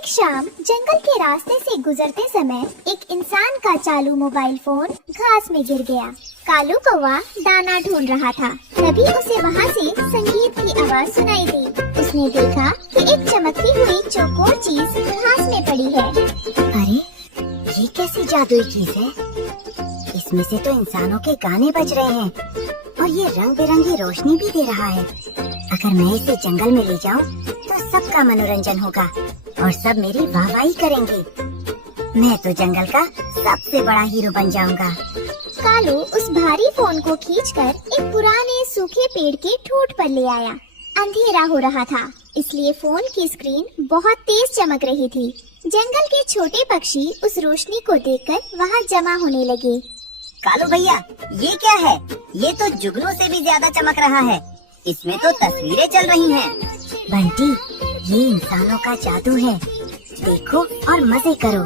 एक शाम जंगल के रास्ते से गुजरते समय एक इंसान का चालू मोबाइल फोन घास में गिर गया। कालू कौवा दाना ढूंढ रहा था, तभी उसे वहाँ से संगीत की आवाज सुनाई दी। उसने देखा कि एक चमकती हुई चौकोर चीज घास में पड़ी है। अरे, ये कैसी जादुई चीज है? इसमें से तो इंसानों के गाने बज रहे हैं और ये रंग बिरंगी रोशनी भी दे रहा है। अगर मैं इसे जंगल में ले जाऊं, तो सबका मनोरंजन होगा और सब मेरी वाहवाही करेंगे। मैं तो जंगल का सबसे बड़ा हीरो बन जाऊंगा। कालू उस भारी फोन को खींचकर एक पुराने सूखे पेड़ के ठूंठ पर ले आया। अंधेरा हो रहा था, इसलिए फोन की स्क्रीन बहुत तेज चमक रही थी। जंगल के छोटे पक्षी उस रोशनी को देखकर वहाँ जमा होने लगे। कालू भैया, ये क्या है? ये तो जुगनू से भी ज्यादा चमक रहा है। इसमें तो तस्वीरें चल रही हैं। बंटी, ये इंसानों का जादू है। देखो और मजे करो।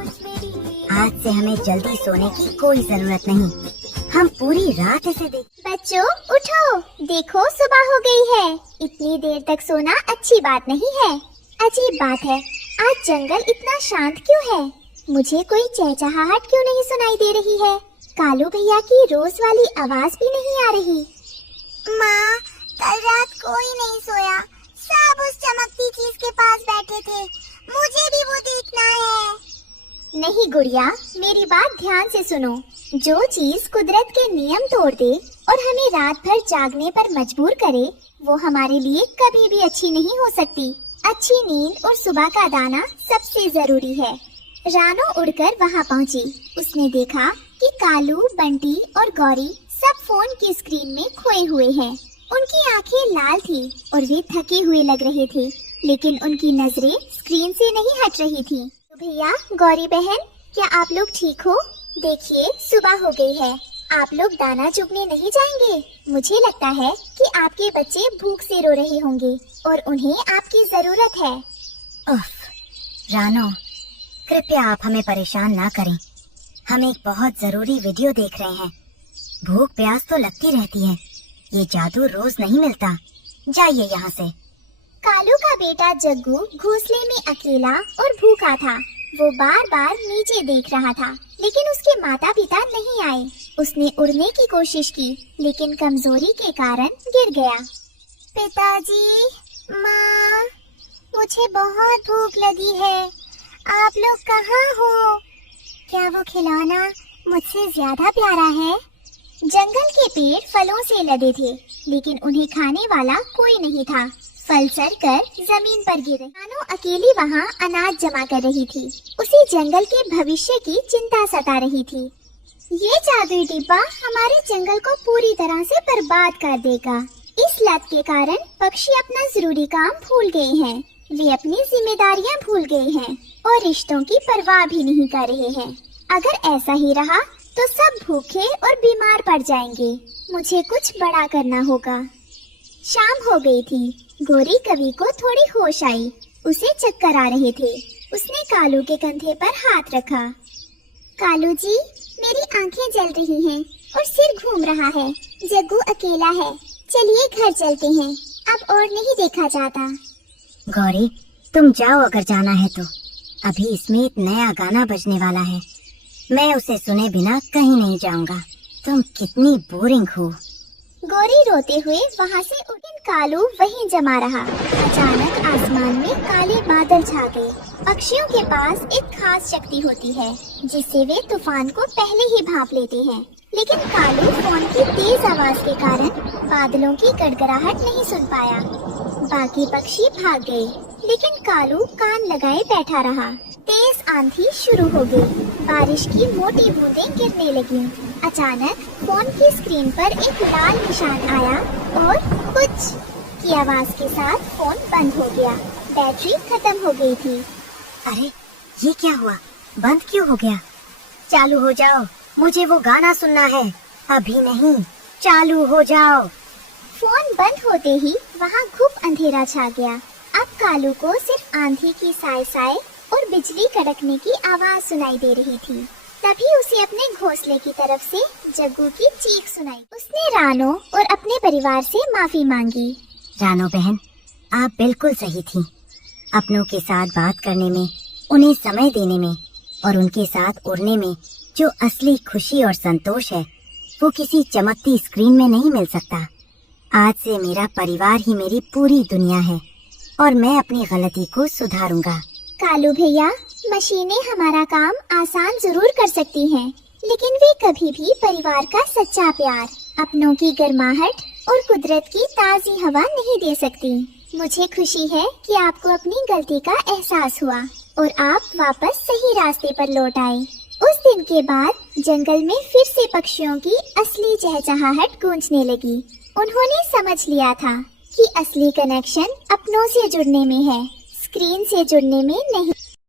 आज से हमें जल्दी सोने की कोई जरूरत नहीं। हम पूरी रात इसे बच्चों उठो, देखो सुबह हो गई है। इतनी देर तक सोना अच्छी बात नहीं है। अजीब बात है, आज जंगल इतना शांत क्यों है? मुझे कोई चहचहाहट क्यों नहीं सुनाई दे रही है? कालू भैया की रोज वाली आवाज भी नहीं आ रही। माँ, कल रात कोई नहीं सोया। सब उस चमकती चीज के पास बैठे थे। मुझे भी वो देखना है। नहीं गुड़िया, मेरी बात ध्यान से सुनो। जो चीज कुदरत के नियम तोड़ दे और हमें रात भर जागने पर मजबूर करे, वो हमारे लिए कभी भी अच्छी नहीं हो सकती। अच्छी नींद और सुबह का दाना सबसे जरूरी है। रानो उड़कर वहाँ पहुँची। उसने देखा कि कालू, बंटी और गौरी सब फोन की स्क्रीन में खोए हुए हैं। उनकी आंखें लाल थी और वे थके हुए लग रहे थे, लेकिन उनकी नजरें स्क्रीन से नहीं हट रही थी। भैया, गौरी बहन, क्या आप लोग ठीक हो? देखिए, सुबह हो गई है। आप लोग दाना चुगने नहीं जाएंगे? मुझे लगता है कि आपके बच्चे भूख से रो रहे होंगे और उन्हें आपकी जरूरत है। उफ, रानो, कृपया आप हमें परेशान ना करें। हम एक बहुत जरूरी वीडियो देख रहे हैं। भूख प्यास तो लगती रहती है, ये जादू रोज नहीं मिलता। जाइए यहाँ से। कालू का बेटा जग्गू घोंसले में अकेला और भूखा था। वो बार बार नीचे देख रहा था, लेकिन उसके माता पिता नहीं आए। उसने उड़ने की कोशिश की, लेकिन कमजोरी के कारण गिर गया। पिताजी, माँ, मुझे बहुत भूख लगी है। आप लोग कहाँ हो? क्या वो खिलौना मुझसे ज्यादा प्यारा है? जंगल के पेड़ फलों से लदे थे, लेकिन उन्हें खाने वाला कोई नहीं था। फल सड़कर जमीन पर गिरे। रानो अकेली वहाँ अनाज जमा कर रही थी। उसे जंगल के भविष्य की चिंता सता रही थी। ये जादुई डिब्बा हमारे जंगल को पूरी तरह से बर्बाद कर देगा। इस लत के कारण पक्षी अपना जरूरी काम भूल गए हैं। वे अपनी जिम्मेदारियाँ भूल गए हैं और रिश्तों की परवाह भी नहीं कर रहे हैं। अगर ऐसा ही रहा तो सब भूखे और बीमार पड़ जाएंगे। मुझे कुछ बड़ा करना होगा। शाम हो गई थी। गोरी कवि को थोड़ी होश आई। उसे चक्कर आ रहे थे। उसने कालू के कंधे पर हाथ रखा। कालू जी, मेरी आंखें जल रही हैं और सिर घूम रहा है। जग्गू अकेला है। चलिए घर चलते हैं, अब और नहीं देखा जाता। गौरी, तुम जाओ अगर जाना है तो। अभी इसमें एक नया गाना बजने वाला है। मैं उसे सुने बिना कहीं नहीं जाऊंगा। तुम कितनी बोरिंग हो। गौरी रोते हुए वहाँ से उठी। कालू वहीं जमा रहा। अचानक आसमान में काले बादल छा गए। पक्षियों के पास एक खास शक्ति होती है, जिससे वे तूफान को पहले ही भांप लेते हैं। लेकिन कालू फोन की तेज आवाज के कारण बादलों की गड़गड़ाहट नहीं सुन पाया। बाकी पक्षी भाग गए, लेकिन कालू कान लगाए बैठा रहा। तेज आंधी शुरू हो गई। बारिश की मोटी बूंदें गिरने लगीं। अचानक फोन की स्क्रीन पर एक लाल निशान आया और कुछ की आवाज के साथ फोन बंद हो गया। बैटरी खत्म हो गई थी। अरे, ये क्या हुआ? बंद क्यों हो गया? चालू हो जाओ, मुझे वो गाना सुनना है। अभी नहीं, चालू हो जाओ। फोन बंद होते ही वहाँ घुप अंधेरा छा गया। अब कालू को सिर्फ आंधी की साय साय और बिजली कड़कने की आवाज सुनाई दे रही थी। तभी उसे अपने घोंसले की तरफ से जग्गू की चीख सुनाई। उसने रानो और अपने परिवार से माफी मांगी। रानो बहन, आप बिल्कुल सही थी। अपनों के साथ बात करने में उन्हें समय देने में और उनके साथ उड़ने में जो असली खुशी और संतोष है वो किसी चमकती स्क्रीन में नहीं मिल सकता। आज से मेरा परिवार ही मेरी पूरी दुनिया है और मैं अपनी गलती को सुधारूंगा। कालू भैया, मशीनें हमारा काम आसान जरूर कर सकती हैं, लेकिन वे कभी भी परिवार का सच्चा प्यार, अपनों की गर्माहट और कुदरत की ताज़ी हवा नहीं दे सकती। मुझे खुशी है कि आपको अपनी गलती का एहसास हुआ और आप वापस सही रास्ते पर लौट आए। उस दिन के बाद जंगल में फिर से पक्षियों की असली चहचहाहट गूंजने लगी। उन्होंने समझ लिया था कि असली कनेक्शन अपनों से जुड़ने में है, स्क्रीन से जुड़ने में नहीं।